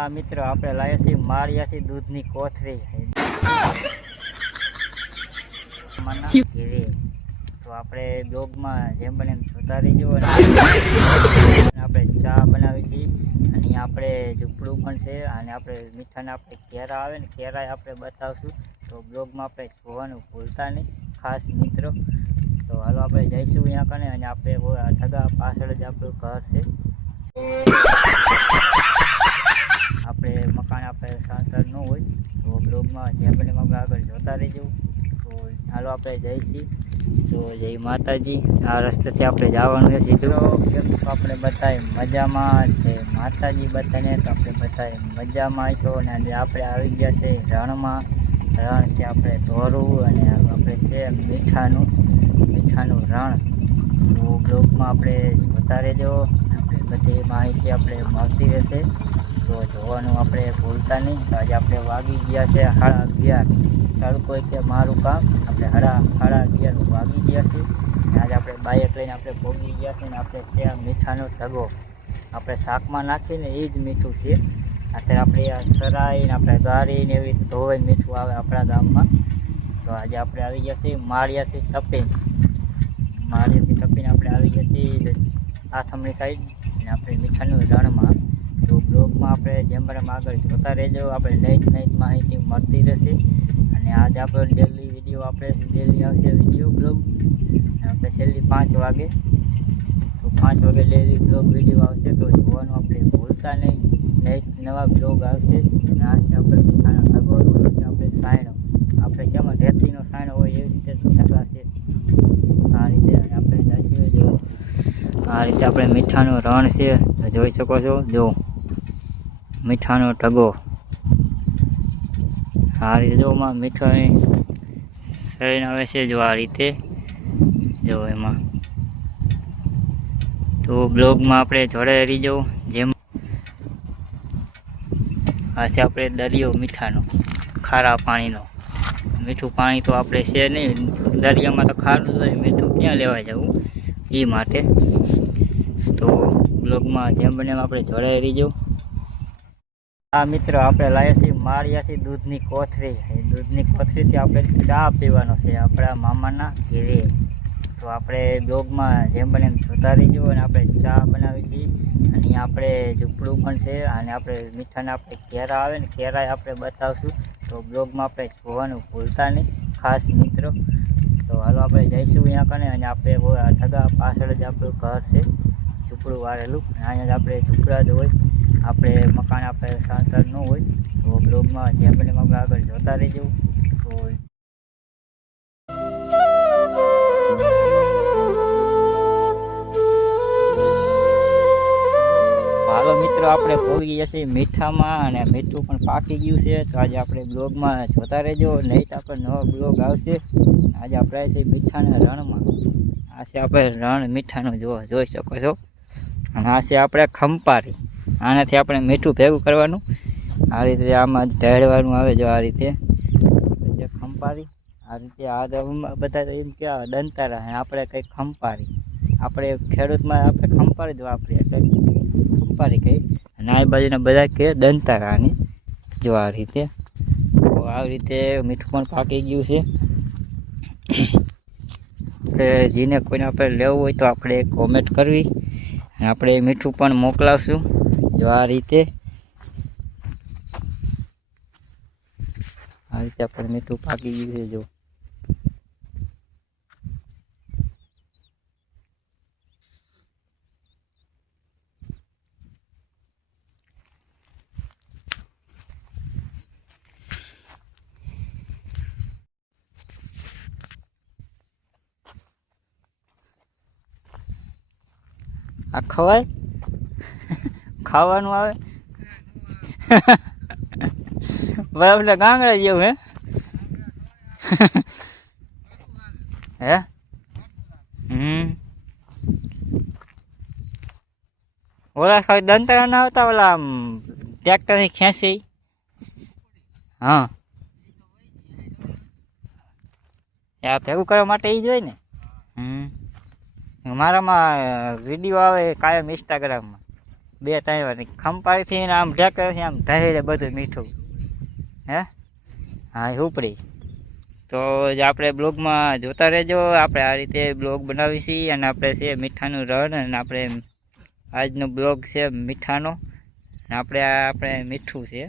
આ મિત્રો આપણે લાવ્યા છીએ માળિયાથી દૂધની કોથળી મના ઘેરે. તો આપણે બ્લોગમાં જેમ બને એમ જોતા રહીજો. અને આપણે ચા બનાવી છીએ અને આપણે ઝૂંપડું પણ છે અને આપણે મીઠાના આપણે કેરા આવે ને કેરા આપણે બતાવશું. તો બ્લોગમાં આપણે જોવાનું ભૂલતા નહીં ખાસ મિત્રો. તો હાલો આપણે જઈશું અહીંયા કને અને આપણે ઢગા પાછળ જ આપણું ઘર છે. આપણે મકાન આપણે શાંતર ન હોય તો બ્લોગમાં જેમ બને આપણે આગળ જોતા રહીજો. તો હાલો આપણે જઈશું. તો જય માતાજી. આ રસ્તેથી આપણે જવાનું છે સીધું. કેમ છો આપણે બધાય મજામાં છે? માતાજી બધાને તો આપણે બધાય મજામાં છો. અને આજે આપણે આવી ગયા છે રણમાં. રણ છે આપણે ધોરું અને આપણે છે મીઠાનું રણ. તો બ્લોગમાં આપણે જોતા રહેજો. આપણે બધી માહિતી આપણે મળતી રહેશે. તો જોવાનું આપણે ભૂલતા નહીં. તો આજે આપણે વાગી ગયા છે 11:30. તડકો કે મારું કામ આપણે 11:30 વાગી ગયા છે. આજે આપણે બાઇક લઈને આપણે ભોગી ગયા છે. ને આપણે છે મીઠાનો ઢગો આપણે શાકમાં નાખીને એ જ મીઠું છે. અત્યારે આપણે સરાઈને આપણે ગાળીને એવી રીતે ધોવાઈ મીઠું આવે આપણા ગામમાં. તો આજે આપણે આવી ગયા છીએ માળિયાથી તપીને આપણે આવી ગયા છીએ આથમણી સાઈડ. અને આપણે મીઠાનું રણમાં. તો બ્લોગમાં આપણે જેમ બને આગળ જોતા રહેજો. આપણે નઈ માહિતી મળતી રહેશે. અને આજે આપણો ડેલી વિડીયો આપણે ડેલી આવશે વિડીયો બ્લોગ. આપણે છેલ્લી 5 વાગે. તો 5 વાગે ડેલી બ્લોગ વિડીયો આવશે. તો જોવાનું આપણે ભૂલતા નહીં. નવા બ્લોગ આવશે. અને આ છે આપણે મીઠાનો ઢગો. આપણે સાયણો આપણે કેમાં રેતીનો સાયણો હોય એવી રીતે ઢગા છે આ રીતે. અને આપણે જઈશું જો આ રીતે આપણે મીઠાનું રણ છે. જોઈ શકો છો. જો મીઠાનો ઢગો આ રીતે જો એમાં મીઠાની શરીર આવે છે. જો આ રીતે જો એમાં. તો બ્લોગમાં આપણે જોડાઈ રહી જાઉં. જેમ આ છે આપણે દરિયો મીઠાનો ખારા પાણીનો. મીઠું પાણી તો આપણે છે નહીં. દરિયામાં તો ખારું હોય, મીઠું ક્યાં લેવા જવું એ માટે. તો બ્લોગમાં જેમ બને એમ આપણે જોડાઈ રહી જાઉં. આ મિત્રો આપણે લાવ્યા છીએ માળિયાથી દૂધની કોથળીથી આપણે ચા પીવાનો છે આપણા મામાના ઘેરે. તો આપણે બ્લોગમાં જેમ બને એમ જોતા રહીજો. અને આપણે ચા બનાવી છીએ અને આપણે ઝૂંપડું પણ છે અને આપણે મીઠાના આપણે કેરા આવે ને કેરા આપણે બતાવશું. તો બ્લોગમાં આપણે જોવાનું ભૂલતા નહીં ખાસ મિત્રો. તો હાલો આપણે જઈશું અહીંયા કને અને આપણે ઢગા પાછળ જ આપણું ઘર છે ઝૂંપડું વાળેલું. અહીંયા જ આપણે ઝૂંપડા જ હોય. આપણે મકાન આપણે શાંતર ન હોય. તો બ્લોગમાં જેમ બને આપણે આગળ જોતા રહીજો. તો હાલો મિત્રો આપણે પહોંચી ગયા છીએ મીઠામાં અને મીઠું પણ પાકી ગયું છે. તો આજે આપણે બ્લોગમાં જોતા રહેજો. નહીં તો આપણે નવો બ્લોગ આવશે. આજે આપણે છે મીઠાના રણમાં. આ છે આપણે રણ મીઠાનું જોઈ શકો છો. અને આ છે આપણે ખંપારી. આનાથી આપણે મીઠું ભેગું કરવાનું. આ રીતે આમાં ઢેળવાનું આવે. જો આ રીતે ખંપારી. આ રીતે આ બધા તો એમ કે દંતારા. આપણે કંઈક ખંપારી. આપણે ખેડૂતમાં આપણે ખંપારી જ વાપરીએ એટલે ખંપારી કહી. અને આ બાજુના બધા કે દંતારાની. જો આ રીતે. તો આવી રીતે મીઠું પણ પાકી ગયું છે. કે જેને કોઈને આપણે લેવું હોય તો આપણે કોમેન્ટ કરવી અને આપણે મીઠું પણ મોકલાવશું. જો આ રીતે આપણે મીઠું પાકી ગયું છે. જો આ ખવાય ખાવાનું આવે બરાબર. ગાંગડા જેવું હે ઓલા ખાલી દંતરા ના આવતા ઓલા ટ્રેક્ટરથી ખેંચી. હા યાર ભેગું કરવા માટે એ જ હોય ને. મારામાં વિડીયો આવે કાયમ ઇન્સ્ટાગ્રામમાં. 2-3 વાર ખંપાઈથી ને આમ ઢેકરથી આમ ઢહેડે બધું મીઠું. હે હા એ ઉપડી. તો જ આપણે બ્લોગમાં જોતા રહેજો. આપણે આ રીતે બ્લોગ બનાવી છીએ અને આપણે છે મીઠાનું રણ અને આપણે આજનો બ્લોગ છે મીઠાનો. આપણે મીઠું છે